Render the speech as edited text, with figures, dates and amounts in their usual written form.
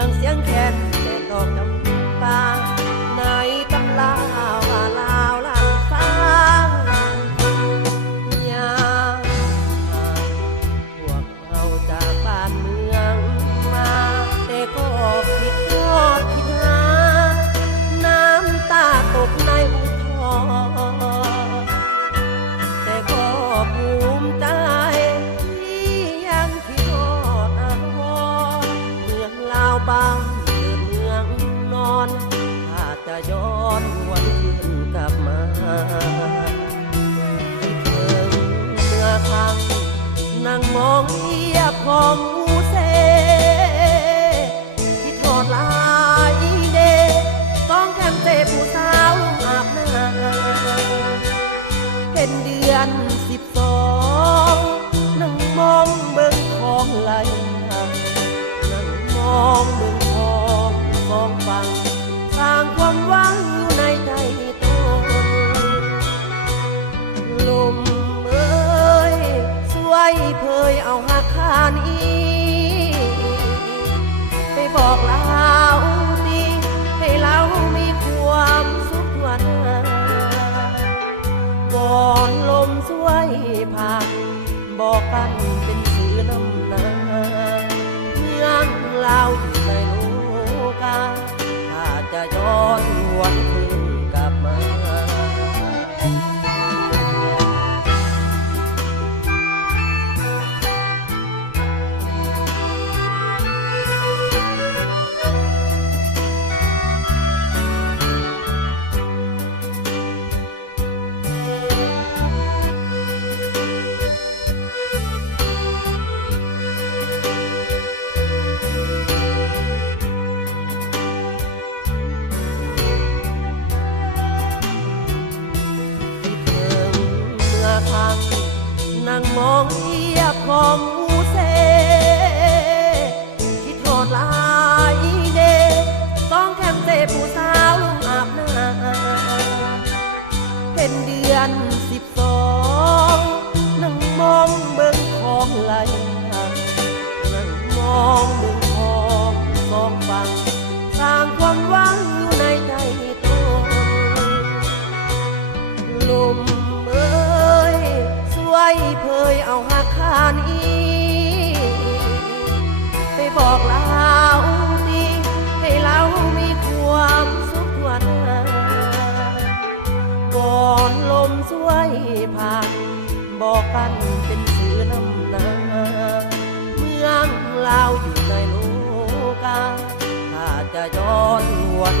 องเสียงแคนแต่ดอกจำปาในตำลาว่าลาวลังฟ้ายามพวกเราจากบ้านเมืองมาแต่ก็คิดทอดคิดหาน้ำตาตกในอุทธรแต่ก็ภูมิใจที่ยังคิดทอดอาทรเมืองลาวบ้านเกิดเมืองนอนถ้าจะย้อนวันคืนกลับมาคิดถึงเมื่อครั้งนั่งมองเอียบของมูเซคิดทอดหลายเดต้องแคมเตผู้สาวลงอาบน้ำเป็นเดือน12นั่งมองเบิ่งของไหลนั่งมองเบิ่งของกองฟังสร้างความหวังอยู่ในใจตนลมเอ้ยสวยเผยเอาหักคานี้ไปบอกลาวดีให้เรามีความสุขทั่วหน้าก่อนลมสวยผ่านบอกกันเป็นสื่อน้ำหน้าเมืองลาวอยู่ในโลกาถ้าจะย้อนวันคืนกลับมานั่งมองเอียบของมูเซคิดทอดหลายเดต้องแคมเตผู้สาวลงอาบน้ำเป็นเดือน12นั่งมองเบิ่งของไหลนั่งมองเบิ่งของกองฟังสร้างความหวังอยู่ในใจตนลมไว้เผยเอาหักคานี้ไปบอกลาวดีให้เรามีความสุขทั่วหน้าก่อนลมสวยผ่านบอกกันเป็นสื่อน้ำหน้าเมืองลาวอยู่ในโลกาถ้าจะย้อนวัน